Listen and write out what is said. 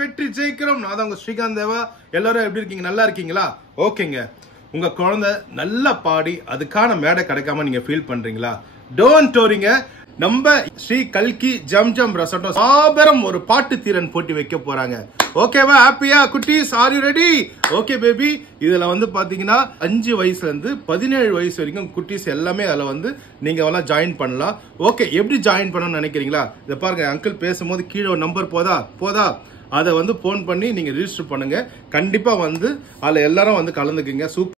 வெற்றி ஜெயிக்கிறோம். நான் தான் உங்க ஸ்ரீகாந்த் தேவா. எல்லாரும் எப்படி இருக்கீங்க? நல்லா இருக்கீங்களா? ஓகேங்க. உங்க குழந்தை நல்லா பாடி அதுக்கான மேடை கிடைக்காம நீங்க ஃபீல் பண்றீங்களா? டோன்ட் வரிங்க. நம்ம ஸ்ரீ கல்கி ஜம் ஜம் ரெசார்ட் மாபெரும் ஒரு பாட்டு தீரன் போட்டி வைக்க போறாங்க. ஓகேவா? ஹாப்பியா குட்டீஸ்? Are you ready? Okay baby. இதுல வந்து பாத்தீங்கன்னா 5 வயசுல இருந்து 17 வயசு வரைக்கும் குட்டீஸ் எல்லாமே அதுல வந்து நீங்க எல்லாம் ஜாயின் பண்ணலாம். ஓகே, எப்படி ஜாயின் பண்ணணும்னு நினைக்கிறீங்களா? இத பாருங்க, அங்கிள் பேசும்போது கீழே ஒரு நம்பர் போதா அதை வந்து போன் பண்ணி நீங்க ரிஜிஸ்டர் பண்ணுங்க. கண்டிப்பா வந்து அதுல எல்லாரும் வந்து கலந்துக்குங்க. சூப்பர்.